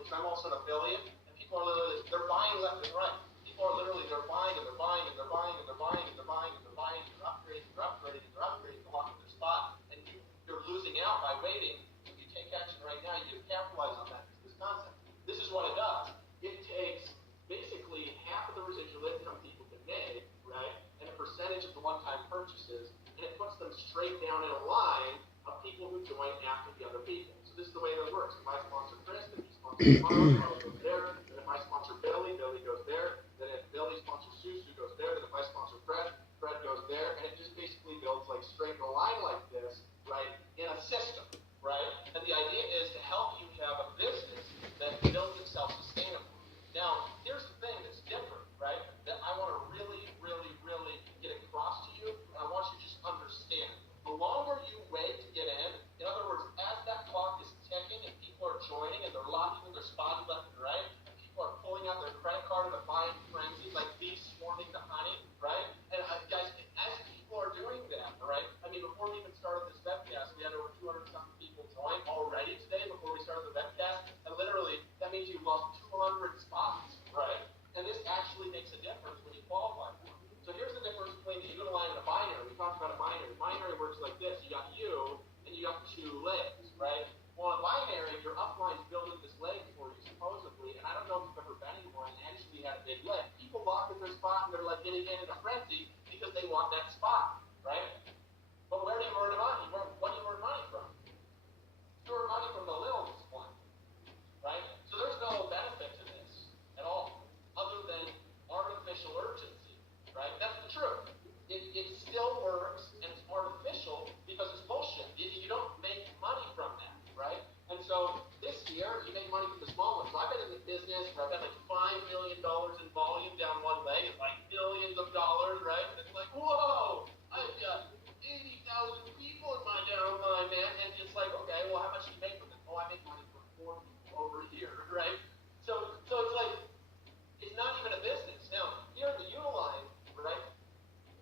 because I'm also an affiliate, and people are literally, they're buying left and right. People are literally, they're buying and they're buying and they're buying and they're buying and they're buying and they're buying and they're upgrading and they're upgrading and they're upgrading to lock in their spot, and you're losing out by waiting. If you take action right now, you capitalize on that. This concept. This is what it does. It takes basically half of the residual income people can make, right, and a percentage of the one-time purchases, and it puts them straight down in a line of people who join after the other people. So this is the way that it works. If I sponsor Chris, then he sponsors Carl, Carl goes there. Then if I sponsor Billy, Billy goes there. Then if Billy sponsors Sue, Sue goes there. Then if I sponsor Fred, Fred goes there. And it just basically builds like straight in a line like this, right, in a system, right? And the idea is to help you have a business that builds itself sustainably. Now, here's the thing that's different, right, that I want to really, really, really get across to you. I want you to just understand. The longer you wait to get in other words, as that clock is ticking and people are joining and they're locking in their spots left and right, and people are pulling out their credit card in a buying frenzy, like bees swarming the honey, right? And guys, as people are doing that, right? I mean, before we even started this webcast, we had over 200-something people join already today before we started the webcast, and literally, that means you lost 200 spots, right? And this actually makes a difference when you qualify for it. So here's the difference between the Uniline and a binary. We talked about a binary. Binary works like this. You got you, and you got two legs, right? Well, in a binary, your upline's building this leg for you, supposedly, and I don't know if you've ever been in one, actually had a big leg. People lock in their spot, and they're like getting in a frenzy because they want that spot, right? But where do you earn money? What do you earn money from? You earn money from the littleness one, right? So there's no benefit to this at all, other than artificial urgency, right? That's the truth. It still works, and it's artificial because it's bullshit. You don't make money from that, right? And so this year, you make money from the small ones. So I've been in the business where I've got like $5 million in volume down one leg. It's like millions of dollars, right? And it's like, whoa, I've got 80,000 people in my downline, man. And it's like, okay, well, how much do you make from it? Oh, I make money from 4 people over here, right? So it's like, it's not even a business. Now, here in the Uniline, right,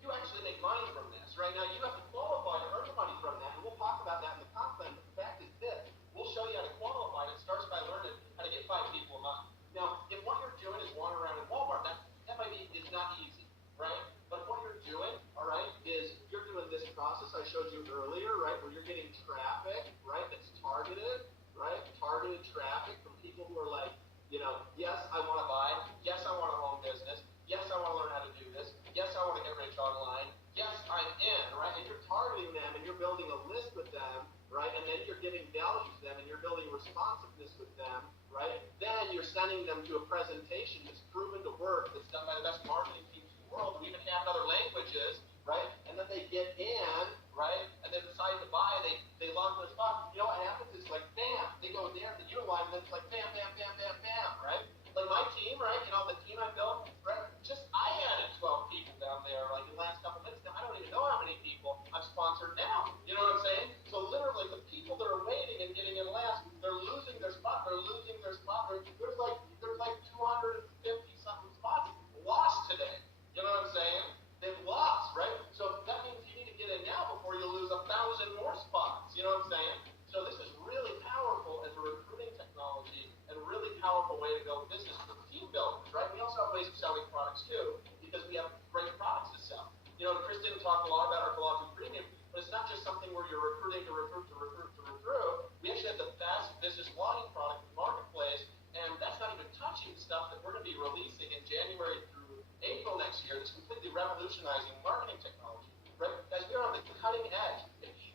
you actually make money from this. Right now, you have to qualify to earn money from that, and we'll talk about that in the comp plan, but the fact is this. We'll show you how to qualify, and it starts by learning how to get 5 people a month. Now, if what you're doing is wandering around in Walmart, that FIB is not easy, right? But what you're doing, all right, is you're doing this process I showed you earlier, right, where you're getting traffic, right, that's targeted, right, targeted traffic from people who are like, you know, yes, I want to buy. Yes, I want a home business. Yes, I want to learn how to do this. Yes, I want to get rich online. Yes, I'm in, right? And you're targeting them and you're building a list with them, right? And then you're giving value to them and you're building responsiveness with them, right? Then you're sending them to a presentation that's proven to work, that's done by the best marketing teams in the world. We even have in other languages, right? And then they get in, right? And they decide to buy. They launch their spot. You know what happens? It's like, bam, they go there at the Uniline, and then it's like, bam, bam, bam, bam, bam, right? Like my team, right? You know, the team I built, right? Just I added 12 people down there, like in the last couple minutes. Now I don't even know how many people I've sponsored now. You know what I'm saying? So literally, the people that are waiting and getting in last, they're losing their spot. There's like 250 something spots lost today. You know what I'm saying? They've lost, right? So that means you need to get in now before you lose 1,000 more spots. You know what I'm saying? So this is really powerful as a recruiting technology and a really powerful way to build business for team builders, right? We also have ways of selling products too, because we have great products to sell. You know, Chris didn't talk a lot about our Philosophy Premium, but it's not just something where you're recruiting to recruit. We actually have the best business logging product in the marketplace, and that's not even touching stuff that we're going to be releasing in January through April next year that's completely revolutionizing marketing technology, right? Guys, we're on the cutting edge.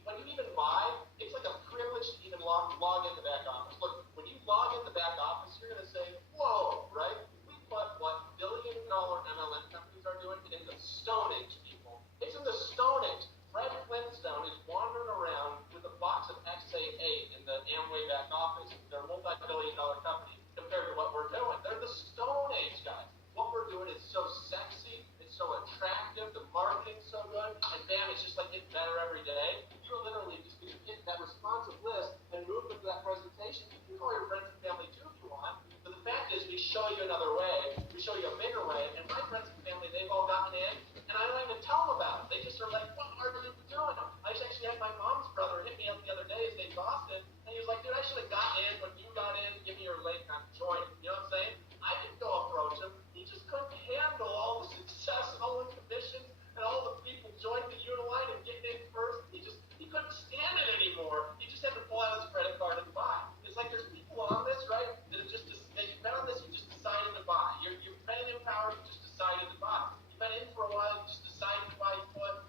When you even buy, it's like a privilege to even log in the back office. Look, when you log in the back office, you're going to say, whoa, right? We put what billion-dollar MLM companies are doing in the Stone Age, people. It's in the Stone Age. Fred Flintstone is wandering around with a box of XA8 in the Amway back office. They're a multi-billion-dollar company compared to what we're doing. They're the Stone Age guys. What we're doing is so sexy. It's so attractive. The marketing's so good. And bam, it's just like getting better every day. You're literally just going to get that responsive list and move them to that presentation. You can call your friends and family too if you want. But the fact is, we show you another way. We show you a bigger way. And my friends and family, they've all gotten in. And I don't even tell them about it. They just are like, what are you doing? I just actually had my mom's brother hit me up the other day. His name's Austin. And he was like, dude, I should have gotten in when you got in. Give me your link on to join him. You know what I'm saying? I didn't go approach him. He just couldn't handle all the success and all the commissions and all the people joining the Uniline and getting in first. He couldn't stand it anymore. He just had to pull out his credit card and buy. It's like there's people on this, right? That have just that you've been on this, you just decided to buy. You've been in power, you just decided to buy. You've been in for a while, you just decided to buy.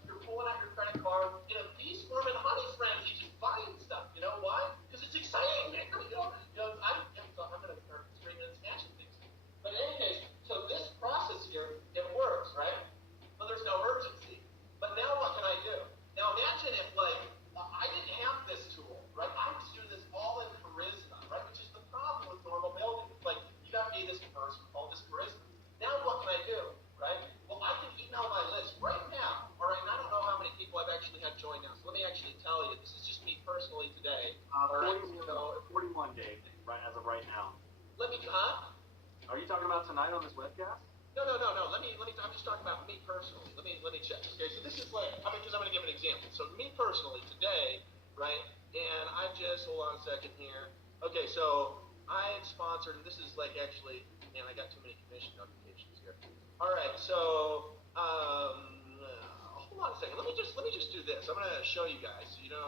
You're pulling out your credit card in a peace, form, and honey frenzy, just buying stuff. You know why? Because it's exciting, man. I'm going to start screaming and smashing things. But in any case, so this process here, it works, right? But there's no urgency. But now what can I do? Now imagine if, like, I didn't have this tool, right? I was doing this all in charisma, right? Which is the problem with normal building. Like, you got to be this person, all this charisma. Now what can I do, right? Well, I can email my list right now. All right, and I don't know how many people I've actually had join now. So let me actually tell you. This is just me personally today. 41 days, right, as of right now. Let me, Are you talking about tonight on this webcast? No. Let me. I'm just talking about me personally. Let me check. Okay, so this is like, because I'm going to give an example. So me personally today, right? And I just hold on a second here. Okay, so I sponsored. This is like actually, man, I got too many commission notifications here. All right, so hold on a second. Let me just do this. I'm going to show you guys. So you know.